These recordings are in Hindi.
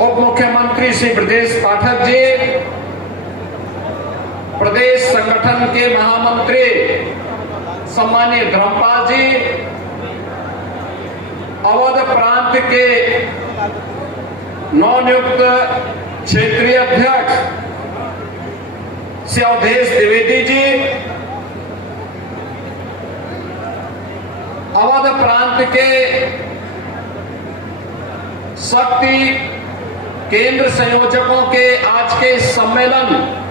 उप मुख्यमंत्री श्री ब्रजेश पाठक जी, प्रदेश संगठन के महामंत्री सम्मानीय धर्मपाल जी, अवध प्रांत के नवनियुक्त क्षेत्रीय अध्यक्ष श्री अवधेश द्विवेदी जी, अवध प्रांत के शक्ति केंद्र संयोजकों के आज के इस सम्मेलन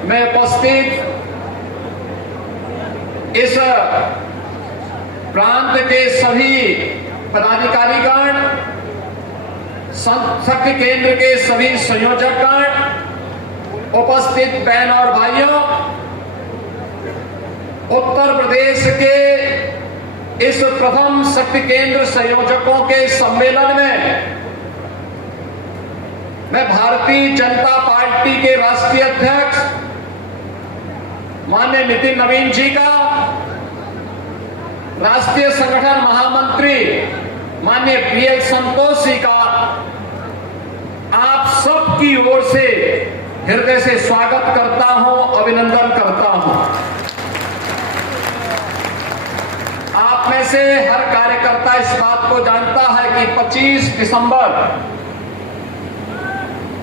में उपस्थित इस प्रांत के सभी पदाधिकारीगण, शक्ति केंद्र के सभी संयोजकगण, उपस्थित बहन और भाइयों, उत्तर प्रदेश के इस प्रथम शक्ति केंद्र संयोजकों के सम्मेलन में मैं भारतीय जनता पार्टी के राष्ट्रीय अध्यक्ष माननीय नितिन नवीन जी का, राष्ट्रीय संगठन महामंत्री माननीय पीएल संतोष जी का आप सबकी ओर से हृदय से स्वागत करता हूं, अभिनंदन करता हूं। आप में से हर कार्यकर्ता इस बात को जानता है कि 25 दिसंबर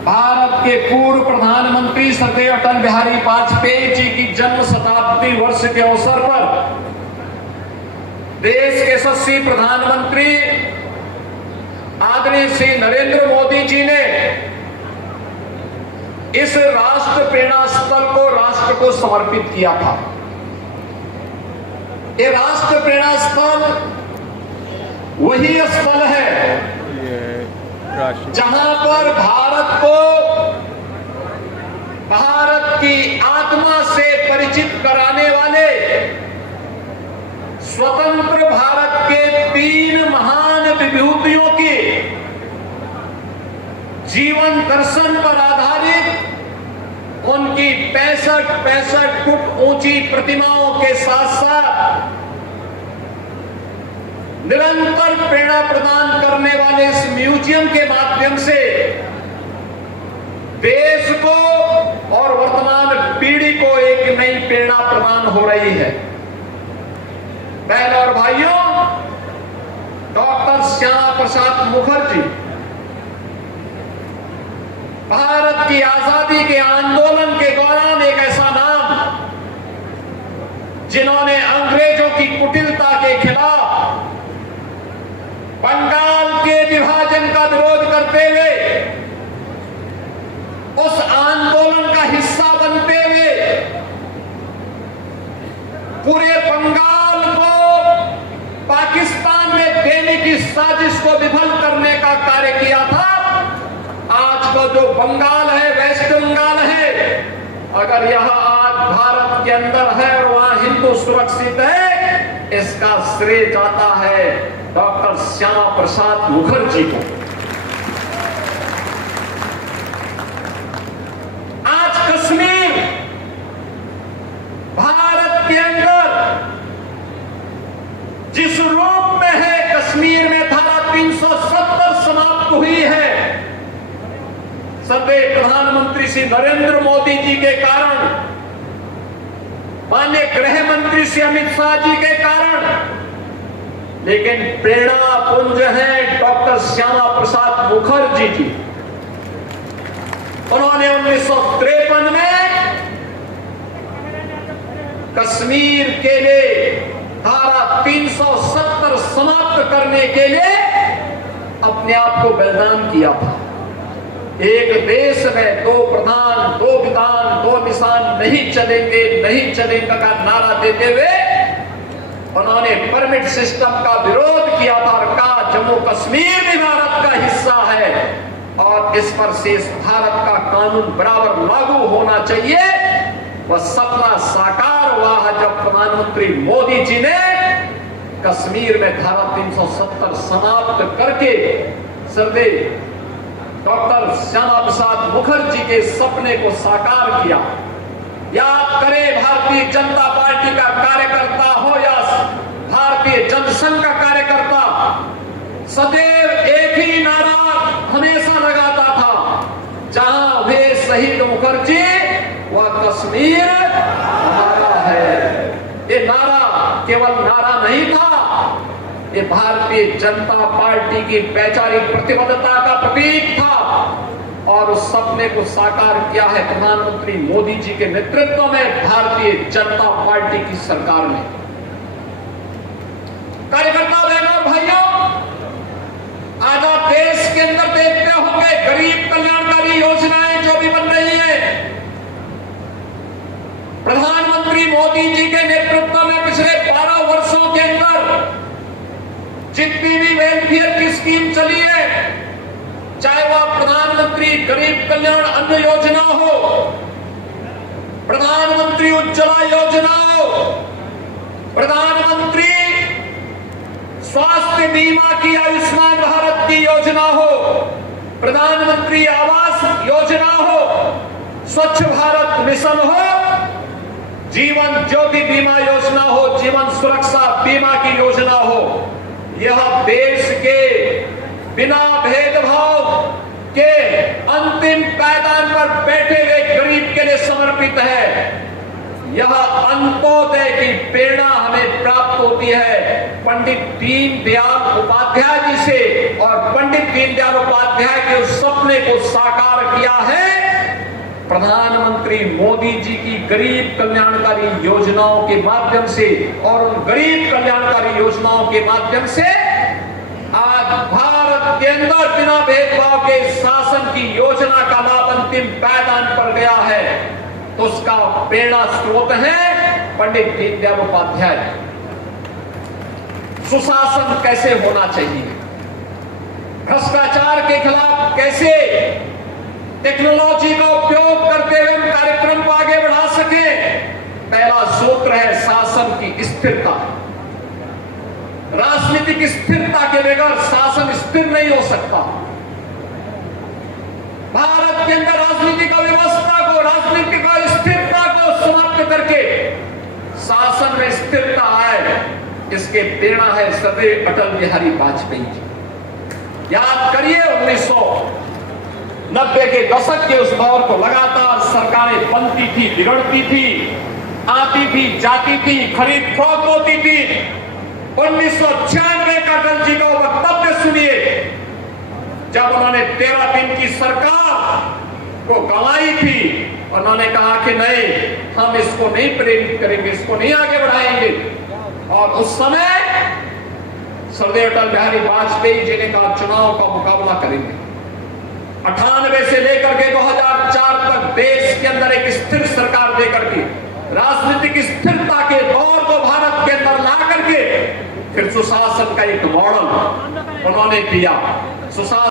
भारत के पूर्व प्रधानमंत्री श्री अटल बिहारी वाजपेयी जी की जन्म शताब्दी वर्ष के अवसर पर देश के यशस्वी प्रधानमंत्री आदरणीय श्री नरेंद्र मोदी जी ने इस राष्ट्र प्रेरणा स्थल को राष्ट्र को समर्पित किया था। ये राष्ट्र प्रेरणा स्थल वही स्थल है जहां पर भारत को भारत की आत्मा से परिचित कराने वाले स्वतंत्र भारत के 3 महान विभूतियों के जीवन दर्शन पर आधारित उनकी 65 फुट ऊंची प्रतिमाओं के साथ साथ निरंतर प्रेरणा प्रदान करने वाले इस म्यूजियम के माध्यम से देश को और वर्तमान पीढ़ी को एक नई प्रेरणा प्रदान हो रही है। बहन और भाइयों, डॉक्टर श्यामा प्रसाद मुखर्जी भारत की आजादी के आंदोलन के दौरान एक ऐसा नाम जिन्होंने अंग्रेजों की कुटिलता के खिलाफ बंगाल के विभाजन का विरोध करते हुए, उस आंदोलन का हिस्सा बनते हुए पूरे बंगाल को पाकिस्तान में देने की साजिश को विफल करने का कार्य किया था। आज का जो बंगाल है, वेस्ट बंगाल है, अगर यह आज भारत के अंदर है और वहां हिंदू सुरक्षित है, इसका श्रेय जाता है डॉक्टर श्यामा प्रसाद मुखर्जी को। आज कश्मीर भारत के अंदर जिस रूप में है, कश्मीर में धारा 370 समाप्त हुई है, सदैव प्रधानमंत्री श्री नरेंद्र मोदी जी के कारण, माननीय गृह मंत्री श्री अमित शाह जी के कारण, लेकिन प्रेरणा पुंज है डॉक्टर श्यामा प्रसाद मुखर्जी जी। उन्होंने 1953 में कश्मीर के लिए धारा 370 समाप्त करने के लिए अपने आप को बलिदान किया था। एक देश में 2 प्रधान, 2 विधान, 2 निशान नहीं चलेंगे का नारा देते हुए उन्होंने परमिट सिस्टम का विरोध किया था और कहा जम्मू कश्मीर भी भारत का हिस्सा है और इस पर शेष भारत का कानून बराबर लागू होना चाहिए। वह सपना साकार हुआ है जब प्रधानमंत्री मोदी जी ने कश्मीर में धारा 370 समाप्त करके सरदेव डॉक्टर श्यामा प्रसाद मुखर्जी के सपने को साकार किया। याद करें, भारतीय जनता पार्टी का कार्यकर्ता हो या भारतीय जनसंघ का कार्यकर्ता, सदैव एक ही नारा हमेशा लगाता था, ये भारतीय जनता पार्टी की वैचारिक प्रतिबद्धता का प्रतीक था और उस सपने को साकार किया है प्रधानमंत्री मोदी जी के नेतृत्व में भारतीय जनता पार्टी की सरकार ने। कार्यकर्ता बहनों और भाइयों, आज आप देश के अंदर देखते होंगे गरीब कल्याणकारी योजनाएं जो भी बन रही है, प्रधानमंत्री मोदी जी के नेतृत्व में पिछले 12 वर्षों के अंदर जितनी भी वेलफेयर की स्कीम चली है, चाहे वह प्रधानमंत्री गरीब कल्याण अन्न योजना हो, प्रधानमंत्री उज्ज्वला योजना हो, प्रधानमंत्री स्वास्थ्य बीमा की आयुष्मान भारत की योजना हो, प्रधानमंत्री आवास योजना हो, स्वच्छ भारत मिशन हो, जीवन ज्योति बीमा योजना हो, जीवन सुरक्षा बीमा की योजना हो, यह देश के बिना भेदभाव के अंतिम पायदान पर बैठे हुए गरीब के लिए समर्पित है। यह अंत्योदय की प्रेरणा हमें प्राप्त होती है पंडित दीनदयाल उपाध्याय जी से, और पंडित दीनदयाल उपाध्याय के उस सपने को साकार किया है प्रधानमंत्री मोदी जी की गरीब कल्याणकारी योजनाओं के माध्यम से। और उन गरीब कल्याणकारी योजनाओं के माध्यम से आज भारत के अंदर बिना भेदभाव के शासन की योजना का लाभ अंतिम पायदान पर गया है, तो उसका प्रेरणा स्रोत है पंडित दीनदयाल उपाध्याय। सुशासन कैसे होना चाहिए, भ्रष्टाचार के खिलाफ कैसे टेक्नोलॉजी का उपयोग करते हुए हम कार्यक्रम को आगे बढ़ा सके, पहला सूत्र है शासन की स्थिरता। राजनीतिक स्थिरता के बगैर शासन स्थिर नहीं हो सकता। भारत के अंदर राजनीतिक व्यवस्था को, राजनीतिक स्थिरता को समाप्त करके शासन में स्थिरता आए, इसके प्रेरणा है सदैव अटल बिहारी वाजपेयी जी। याद करिए 1990 के दशक के उस दौर को, लगातार सरकारें बनती थी, बिगड़ती थी, आती थी, जाती थी, खरीद फरोख्त होती थी। 1996 का अटल जी का वक्तव्य सुनिए, जब उन्होंने 13 दिन की सरकार को गंवाई थी, उन्होंने कहा कि नहीं, हम इसको नहीं प्रेरित करेंगे, इसको नहीं आगे बढ़ाएंगे। और उस समय सरदार अटल बिहारी वाजपेयी जी ने कहा चुनाव का मुकाबला करेंगे। 98 से लेकर के 2004 तक देश के अंदर एक स्थिर सरकार देकर के, राजनीतिक स्थिरता के दौर को भारत के अंदर ला करके फिर सुशासन का एक मॉडल उन्होंने दिया। सुशासन